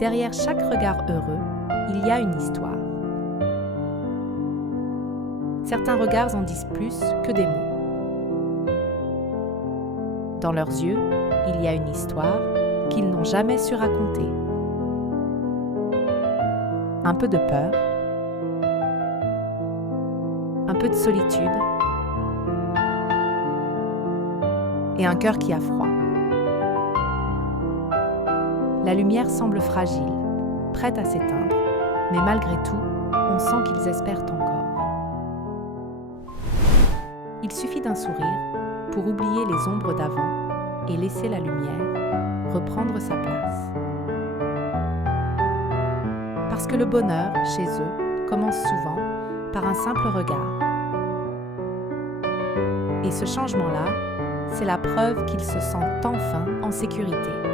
Derrière chaque regard heureux, il y a une histoire. Certains regards en disent plus que des mots. Dans leurs yeux, il y a une histoire qu'ils n'ont jamais su raconter. Un peu de peur, un peu de solitude et un cœur qui a froid. La lumière semble fragile, prête à s'éteindre, mais malgré tout, on sent qu'ils espèrent encore. Il suffit d'un sourire pour oublier les ombres d'avant et laisser la lumière reprendre sa place. Parce que le bonheur, chez eux, commence souvent par un simple regard. Et ce changement-là, c'est la preuve qu'ils se sentent enfin en sécurité.